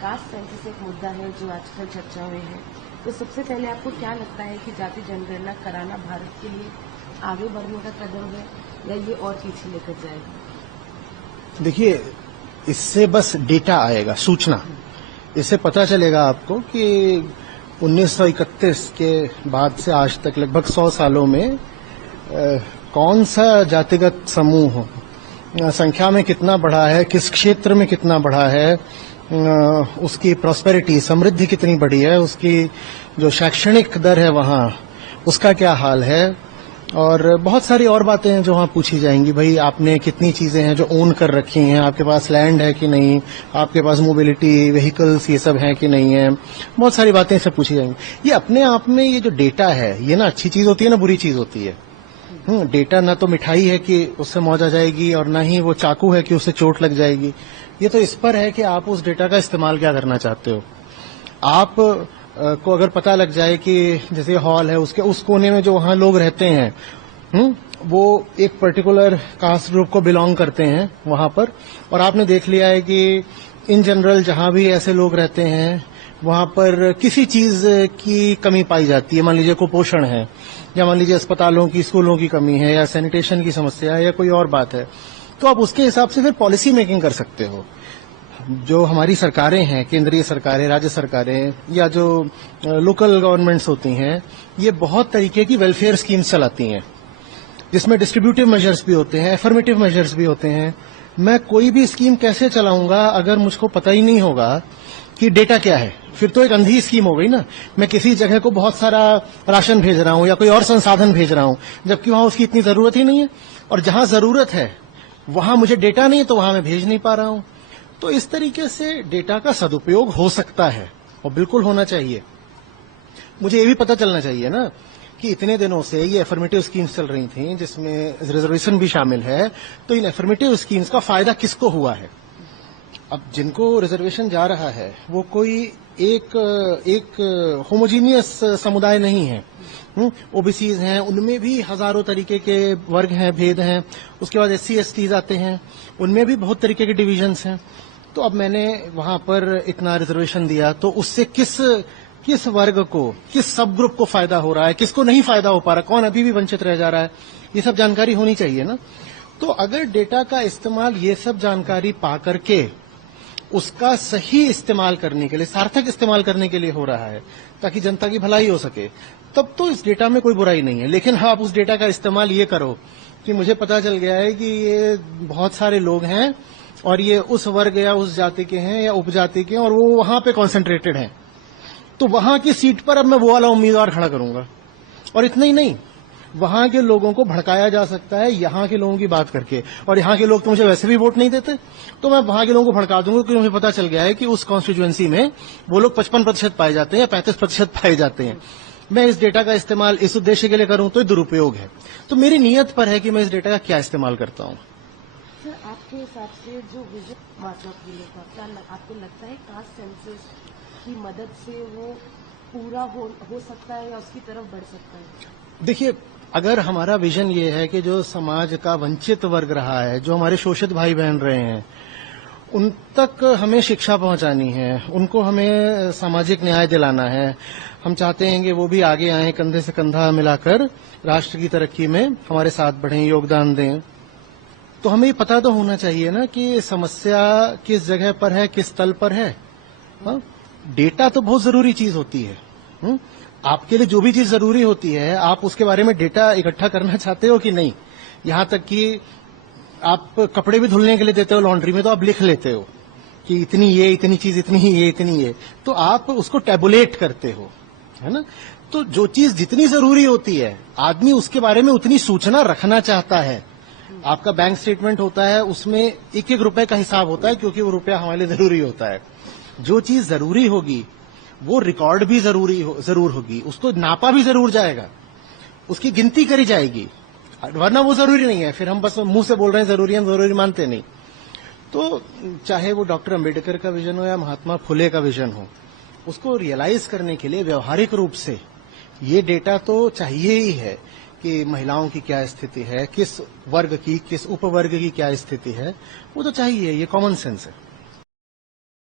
Caste census एक मुद्दा है जो आजकल चर्चा में है। तो सबसे पहले आपको क्या लगता है कि जाति जनगणना कराना भारत के लिए आगे बढ़ने का कदम है या ये और पीछे लेकर जाएगा? देखिए, इससे बस डेटा आएगा, सूचना। इससे पता चलेगा आपको कि 1931 के बाद से आज तक लगभग 100 सालों में कौन सा जातिगत समूह संख्या में कितना बढ़ा है, किस क्षेत्र में कितना बढ़ा है, उसकी प्रॉस्पेरिटी, समृद्धि कितनी बढ़ी है, उसकी जो शैक्षणिक दर है वहां, उसका क्या हाल है, और बहुत सारी और बातें हैं जो वहां पूछी जाएंगी। भाई, आपने कितनी चीजें हैं जो ओन कर रखी हैं, आपके पास लैंड है कि नहीं, आपके पास मोबिलिटी व्हीकल्स ये सब है कि नहीं है, बहुत सारी बातें सब पूछी जाएंगी। ये अपने आप में ये जो डेटा है, ये ना अच्छी चीज होती है ना बुरी चीज होती है। डेटा ना तो मिठाई है कि उससे मौज आ जाएगी, और ना ही वो चाकू है कि उससे चोट लग जाएगी। ये तो इस पर है कि आप उस डेटा का इस्तेमाल क्या करना चाहते हो। आप को अगर पता लग जाए कि जैसे हॉल है, उसके उस कोने में जो वहां लोग रहते हैं वो एक पर्टिकुलर कास्ट ग्रुप को बिलोंग करते हैं वहां पर, और आपने देख लिया है कि इन जनरल जहां भी ऐसे लोग रहते हैं वहां पर किसी चीज की कमी पाई जाती है। मान लीजिए कुपोषण है, या मान लीजिए अस्पतालों की, स्कूलों की कमी है, या सैनिटेशन की समस्या है, या कोई और बात है, तो आप उसके हिसाब से फिर पॉलिसी मेकिंग कर सकते हो। जो हमारी सरकारें हैं, केंद्रीय सरकारें, राज्य सरकारें, या जो लोकल गवर्नमेंट्स होती हैं, ये बहुत तरीके की वेलफेयर स्कीम्स चलाती हैं, जिसमें डिस्ट्रीब्यूटिव मेजर्स भी होते हैं, एफर्मेटिव मेजर्स भी होते हैं। मैं कोई भी स्कीम कैसे चलाऊंगा अगर मुझको पता ही नहीं होगा कि डेटा क्या है? फिर तो एक अंधी स्कीम हो गई ना। मैं किसी जगह को बहुत सारा राशन भेज रहा हूं या कोई और संसाधन भेज रहा हूं, जबकि वहां उसकी इतनी जरूरत ही नहीं है, और जहां जरूरत है वहां मुझे डेटा नहीं है, तो वहां मैं भेज नहीं पा रहा हूं। तो इस तरीके से डेटा का सदुपयोग हो सकता है, और बिल्कुल होना चाहिए। मुझे ये भी पता चलना चाहिए ना कि इतने दिनों से ये एफर्मेटिव स्कीम्स चल रही थी जिसमें रिजर्वेशन भी शामिल है, तो इन एफर्मेटिव स्कीम्स का फायदा किसको हुआ है। अब जिनको रिजर्वेशन जा रहा है वो कोई एक होमोजीनियस समुदाय नहीं है। ओबीसीज हैं, उनमें भी हजारों तरीके के वर्ग हैं, भेद हैं। उसके बाद SC STs आते हैं, उनमें भी बहुत तरीके के डिविजन्स हैं। तो अब मैंने वहां पर इतना रिजर्वेशन दिया, तो उससे किस वर्ग को, किस सब ग्रुप को फायदा हो रहा है, किसको नहीं फायदा हो पा रहा, कौन अभी भी वंचित रह जा रहा है, ये सब जानकारी होनी चाहिए ना। तो अगर डेटा का इस्तेमाल ये सब जानकारी पा करके उसका सही इस्तेमाल करने के लिए, सार्थक इस्तेमाल करने के लिए हो रहा है, ताकि जनता की भलाई हो सके, तब तो इस डेटा में कोई बुराई नहीं है। लेकिन हाँ, आप उस डेटा का इस्तेमाल ये करो कि मुझे पता चल गया है कि ये बहुत सारे लोग हैं और ये उस वर्ग या उस जाति के हैं या उपजाति के हैं, और वो वहां पे कॉन्सेंट्रेटेड हैं, तो वहां की सीट पर अब मैं वो वाला उम्मीदवार खड़ा करूंगा। और इतना ही नहीं, वहां के लोगों को भड़काया जा सकता है यहाँ के लोगों की बात करके, और यहाँ के लोग तो मुझे वैसे भी वोट नहीं देते, तो मैं वहां के लोगों को भड़का दूंगा, क्योंकि मुझे पता चल गया है कि उस कॉन्स्टिट्यूएंसी में वो लोग 55% पाए जाते हैं या 35% पाए जाते हैं। मैं इस डेटा का इस्तेमाल इस उद्देश्य के लिए करूं तो दुरुपयोग है। तो मेरी नीयत पर है कि मैं इस डेटा का क्या इस्तेमाल करता हूं। सर, आपके हिसाब से जो विजन महात्मा फुले का, क्या आपको लगता है कास्ट सेंसस की मदद से वो पूरा हो सकता है या उसकी तरफ बढ़ सकता है? देखिए, अगर हमारा विजन ये है कि जो समाज का वंचित वर्ग रहा है, जो हमारे शोषित भाई बहन रहे हैं, उन तक हमें शिक्षा पहुंचानी है, उनको हमें सामाजिक न्याय दिलाना है, हम चाहते हैं कि वो भी आगे आए, कंधे से कंधा मिलाकर राष्ट्र की तरक्की में हमारे साथ बढ़ें, योगदान दें, तो हमें ये पता तो होना चाहिए ना कि समस्या किस जगह पर है, किस तल पर है। डेटा तो बहुत जरूरी चीज होती है। आपके लिए जो भी चीज जरूरी होती है, आप उसके बारे में डेटा इकट्ठा करना चाहते हो कि नहीं। यहां तक कि आप कपड़े भी धुलने के लिए देते हो लॉन्ड्री में, तो आप लिख लेते हो कि इतनी ये, इतनी चीज, इतनी ये, इतनी ये, तो आप उसको टैबुलेट करते हो, है ना। तो जो चीज जितनी जरूरी होती है, आदमी उसके बारे में उतनी सूचना रखना चाहता है। आपका बैंक स्टेटमेंट होता है, उसमें एक एक रुपए का हिसाब होता है, क्योंकि वो रुपया हमारे लिए जरूरी होता है। जो चीज जरूरी होगी वो रिकॉर्ड भी जरूर होगी, उसको नापा भी जरूर जाएगा, उसकी गिनती करी जाएगी, वरना वो जरूरी नहीं है। फिर हम बस मुंह से बोल रहे हैं जरूरी, हम जरूरी मानते नहीं। तो चाहे वो डॉक्टर अंबेडकर का विजन हो या महात्मा फुले का विजन हो, उसको रियलाइज करने के लिए व्यवहारिक रूप से ये डेटा तो चाहिए ही है कि महिलाओं की क्या स्थिति है, किस वर्ग की, किस उपवर्ग की क्या स्थिति है, वो तो चाहिए, ये कॉमन सेंस है।